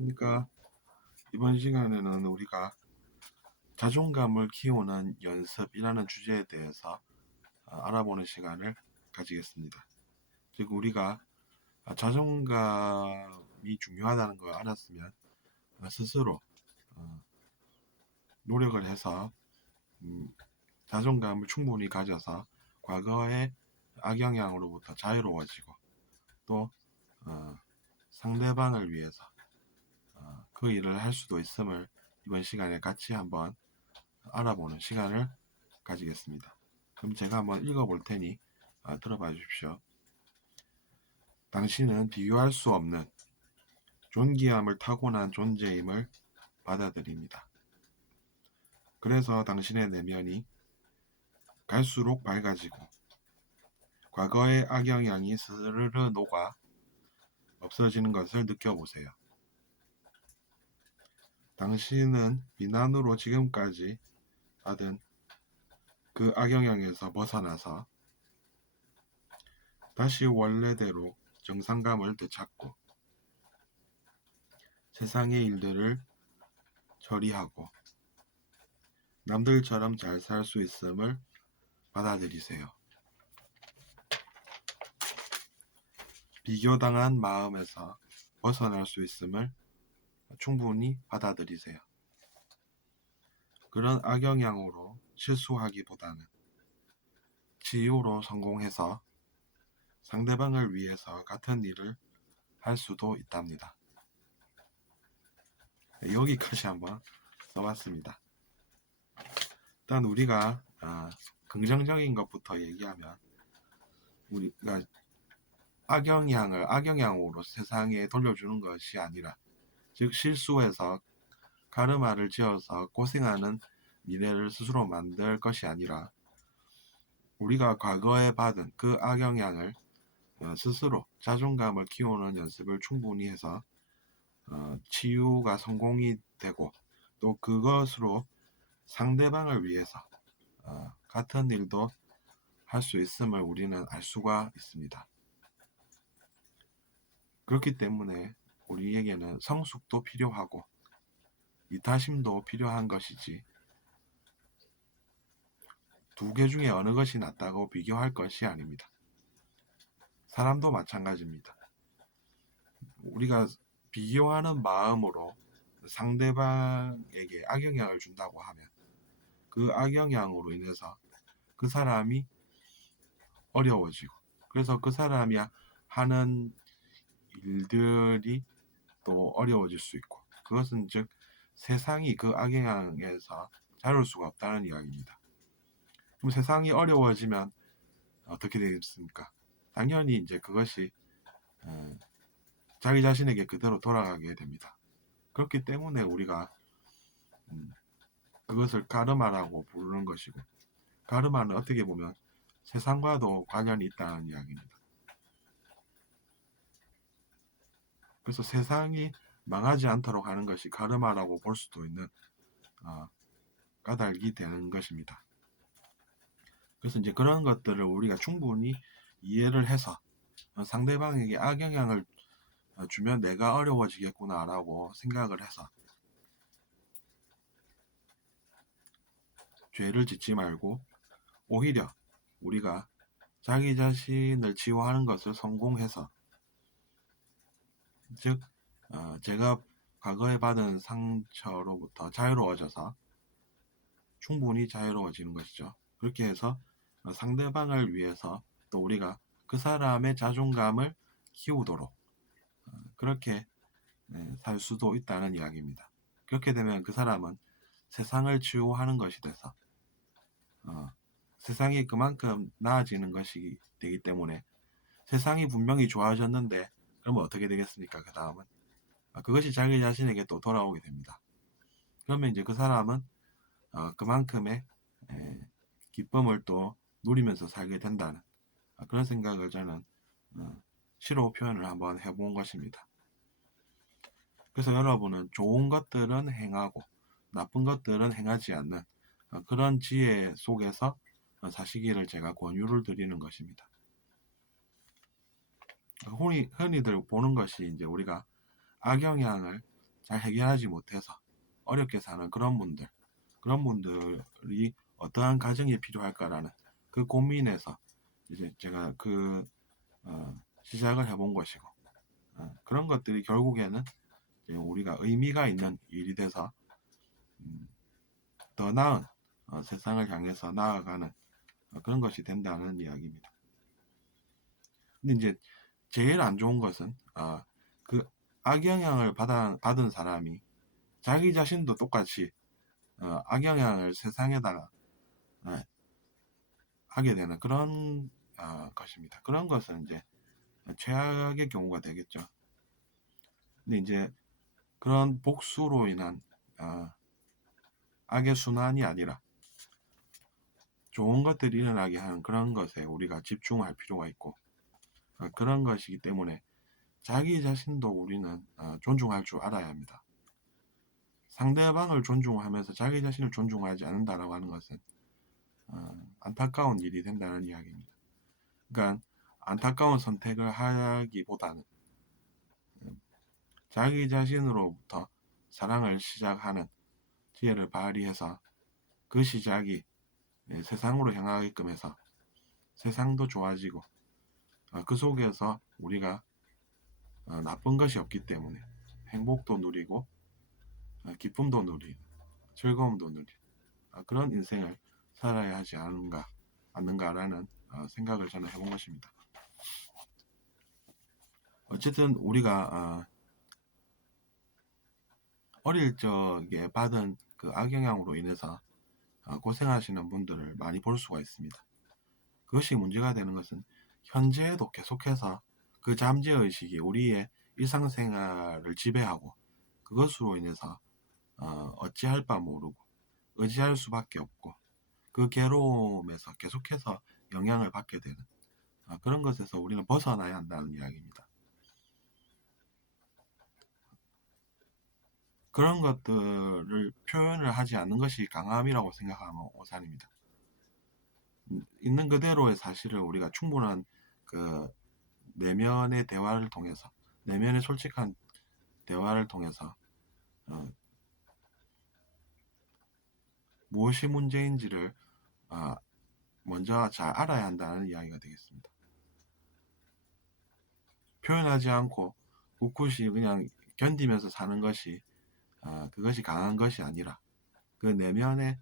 안녕하십니까. 이번 시간에는 우리가 자존감을 키우는 연습이라는 주제에 대해서 알아보는 시간을 가지겠습니다. 즉 우리가 자존감이 중요하다는 걸 알았으면 스스로 노력을 해서 자존감을 충분히 가져서 과거의 악영향으로부터 자유로워지고 또 상대방을 위해서 그 일을 할 수도 있음을 이번 시간에 같이 한번 알아보는 시간을 가지겠습니다. 그럼 제가 한번 읽어볼 테니 들어봐 주십시오. 당신은 비교할 수 없는 존귀함을 타고난 존재임을 받아들입니다. 그래서 당신의 내면이 갈수록 밝아지고 과거의 악영향이 스르르 녹아 없어지는 것을 느껴보세요. 당신은 비난으로 지금까지 받은 그 악영향에서 벗어나서 다시 원래대로 정상감을 되찾고 세상의 일들을 처리하고 남들처럼 잘 살 수 있음을 받아들이세요. 비교당한 마음에서 벗어날 수 있음을 충분히 받아들이세요. 그런 악영향으로 실수하기보다는 치유로 성공해서 상대방을 위해서 같은 일을 할 수도 있답니다. 여기까지 한번 써봤습니다. 일단 우리가 긍정적인 것부터 얘기하면 우리가 악영향으로 세상에 돌려주는 것이 아니라 즉 실수해서 가르마를 지어서 고생하는 미래를 스스로 만들 것이 아니라 우리가 과거에 받은 그 악영향을 스스로 자존감을 키우는 연습을 충분히 해서 치유가 성공이 되고 또 그것으로 상대방을 위해서 같은 일도 할 수 있음을 우리는 알 수가 있습니다. 그렇기 때문에 우리에게는 성숙도 필요하고 이타심도 필요한 것이지 두 개 중에 어느 것이 낫다고 비교할 것이 아닙니다. 사람도 마찬가지입니다. 우리가 비교하는 마음으로 상대방에게 악영향을 준다고 하면 그 악영향으로 인해서 그 사람이 어려워지고 그래서 그 사람이 하는 일들이 또 어려워질 수 있고 그것은 즉 세상이 그 악영향에서 자유로울 수가 없다는 이야기입니다. 그럼 세상이 어려워지면 어떻게 되겠습니까? 당연히 이제 그것이 자기 자신에게 그대로 돌아가게 됩니다. 그렇기 때문에 우리가 그것을 가르마라고 부르는 것이고 가르마는 어떻게 보면 세상과도 관련이 있다는 이야기입니다. 그래서 세상이 망하지 않도록 하는 것이 가르마라고 볼 수도 있는 까닭이 되는 것입니다. 그래서 이제 그런 것들을 우리가 충분히 이해를 해서 상대방에게 악영향을 주면 내가 어려워지겠구나라고 생각을 해서 죄를 짓지 말고 오히려 우리가 자기 자신을 치유하는 것을 성공해서 즉 제가 과거에 받은 상처로부터 자유로워져서 충분히 자유로워지는 것이죠. 그렇게 해서 상대방을 위해서 또 우리가 그 사람의 자존감을 키우도록 그렇게 살 수도 있다는 이야기입니다. 그렇게 되면 그 사람은 세상을 치유하는 것이 돼서 세상이 그만큼 나아지는 것이 되기 때문에 세상이 분명히 좋아졌는데 그러면 어떻게 되겠습니까? 그 다음은 그것이 자기 자신에게 또 돌아오게 됩니다. 그러면 이제 그 사람은 그만큼의 기쁨을 또 누리면서 살게 된다는 그런 생각을 저는 시로 표현을 한번 해본 것입니다. 그래서 여러분은 좋은 것들은 행하고 나쁜 것들은 행하지 않는 그런 지혜 속에서 사시기를 제가 권유를 드리는 것입니다. 흔히들 보는 것이 이제 우리가 악영향을 잘 해결하지 못해서 어렵게 사는 그런 분들이 어떠한 가정이 필요할까라는 그 고민에서 이제 제가 시작을 해본 것이고, 그런 것들이 결국에는 이제 우리가 의미가 있는 일이 돼서 더 나은 세상을 향해서 나아가는 그런 것이 된다는 이야기입니다. 근데 이제 제일 안 좋은 것은 그 악영향을 받은 사람이 자기 자신도 똑같이 악영향을 세상에다가 하게 되는 그런 것입니다. 그런 것은 이제 최악의 경우가 되겠죠. 근데 이제 그런 복수로 인한 악의 순환이 아니라 좋은 것들이 일어나게 하는 그런 것에 우리가 집중할 필요가 있고, 그런 것이기 때문에 자기 자신도 우리는 존중할 줄 알아야 합니다. 상대방을 존중하면서 자기 자신을 존중하지 않는다라고 하는 것은 안타까운 일이 된다는 이야기입니다. 그러니까 안타까운 선택을 하기보다는 자기 자신으로부터 사랑을 시작하는 지혜를 발휘해서 그 시작이 세상으로 향하게끔 해서 세상도 좋아지고, 그 속에서 우리가 나쁜 것이 없기 때문에 행복도 누리고 기쁨도 누리고 즐거움도 누리고 그런 인생을 살아야 하지 않는가라는 생각을 저는 해본 것입니다. 어쨌든 우리가 어릴 적에 받은 그 악영향으로 인해서 고생하시는 분들을 많이 볼 수가 있습니다. 그것이 문제가 되는 것은 현재에도 계속해서 그 잠재의식이 우리의 일상생활을 지배하고, 그것으로 인해서 어찌할 바 모르고 의지할 수밖에 없고, 그 괴로움에서 계속해서 영향을 받게 되는 그런 것에서 우리는 벗어나야 한다는 이야기입니다. 그런 것들을 표현을 하지 않는 것이 강함이라고 생각하면 오산입니다. 있는 그대로의 사실을 우리가 충분한 그 내면의 대화를 통해서, 내면의 솔직한 대화를 통해서 무엇이 문제인지를 먼저 잘 알아야 한다는 이야기가 되겠습니다. 표현하지 않고 꿋꿋이 그냥 견디면서 사는 것이 그것이 강한 것이 아니라 그 내면에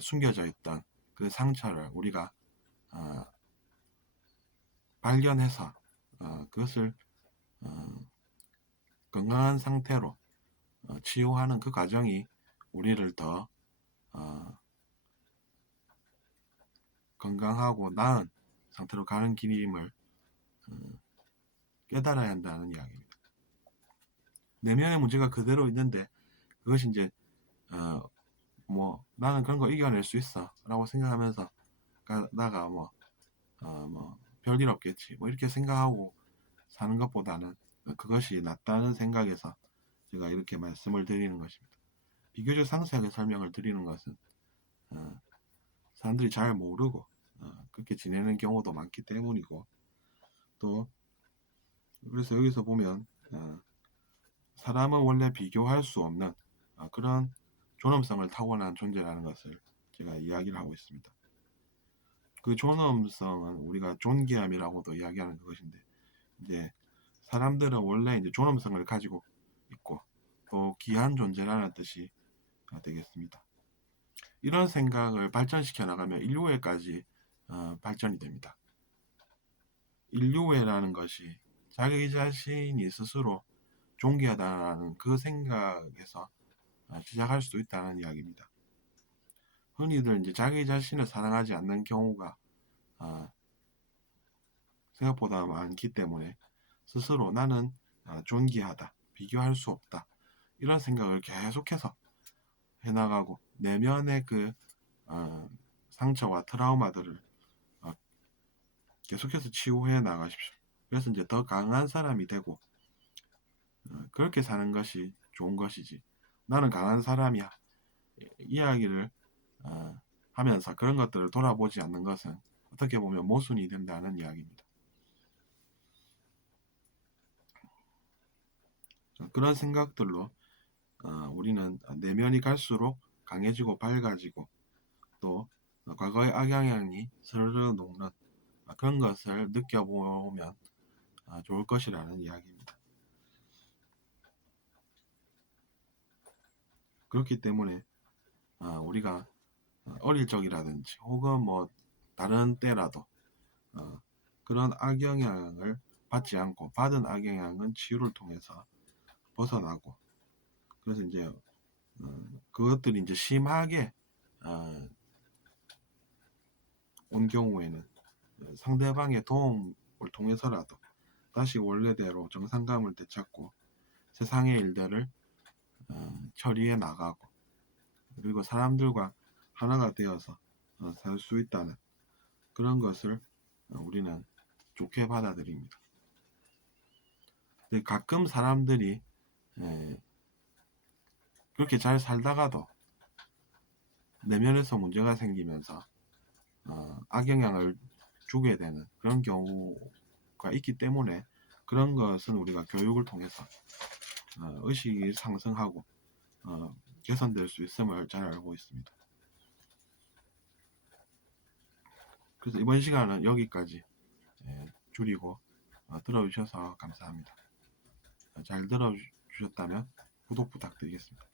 숨겨져 있던 그 상처를 우리가 발견해서 그것을 건강한 상태로 치유하는 그 과정이 우리를 더 건강하고 나은 상태로 가는 길임을 깨달아야 한다는 이야기입니다. 내면의 문제가 그대로 있는데 그것이 이제 나는 그런 거 이겨낼 수 있어 라고 생각하면서 나가 별일 없겠지 이렇게 생각하고 사는 것보다는 그것이 낫다는 생각에서 제가 이렇게 말씀을 드리는 것입니다. 비교적 상세하게 설명을 드리는 것은 사람들이 잘 모르고 그렇게 지내는 경우도 많기 때문이고, 또 그래서 여기서 보면 사람은 원래 비교할 수 없는 그런 존엄성을 타고난 존재라는 것을 제가 이야기를 하고 있습니다. 그 존엄성은 우리가 존귀함이라고도 이야기하는 그것인데, 이제 사람들은 원래 이제 존엄성을 가지고 있고 또 귀한 존재라는 뜻이 되겠습니다. 이런 생각을 발전시켜 나가면 인류애까지 발전이 됩니다. 인류애라는 것이 자기 자신이 스스로 존귀하다는 그 생각에서 시작할 수도 있다는 이야기입니다. 흔히들 이제 자기 자신을 사랑하지 않는 경우가 생각보다 많기 때문에 스스로 나는 존귀하다, 비교할 수 없다 이런 생각을 계속해서 해나가고 내면의 그 상처와 트라우마들을 계속해서 치유해 나가십시오. 그래서 이제 더 강한 사람이 되고 그렇게 사는 것이 좋은 것이지, 나는 강한 사람이야 이야기를 하면서 그런 것들을 돌아보지 않는 것은 어떻게 보면 모순이 된다는 이야기입니다. 그런 생각들로 우리는 내면이 갈수록 강해지고 밝아지고 또 과거의 악영향이 스르르 녹는 그런 것을 느껴보면 좋을 것이라는 이야기입니다. 그렇기 때문에 우리가 어릴 적이라든지 혹은 뭐 다른 때라도 그런 악영향을 받지 않고 받은 악영향은 치유를 통해서 벗어나고 그래서 이제 그것들이 이제 심하게 온 경우에는 상대방의 도움을 통해서라도 다시 원래대로 정상감을 되찾고 세상의 일들을 처리해 나가고 그리고 사람들과 하나가 되어서 살 수 있다는 그런 것을 우리는 좋게 받아들입니다. 근데 가끔 사람들이 그렇게 잘 살다가도 내면에서 문제가 생기면서 악영향을 주게 되는 그런 경우가 있기 때문에 그런 것은 우리가 교육을 통해서 의식이 상승하고 개선될 수 있음을 잘 알고 있습니다. 그래서 이번 시간은 여기까지 줄이고 들어주셔서 감사합니다. 잘 들어주셨다면 구독 부탁드리겠습니다.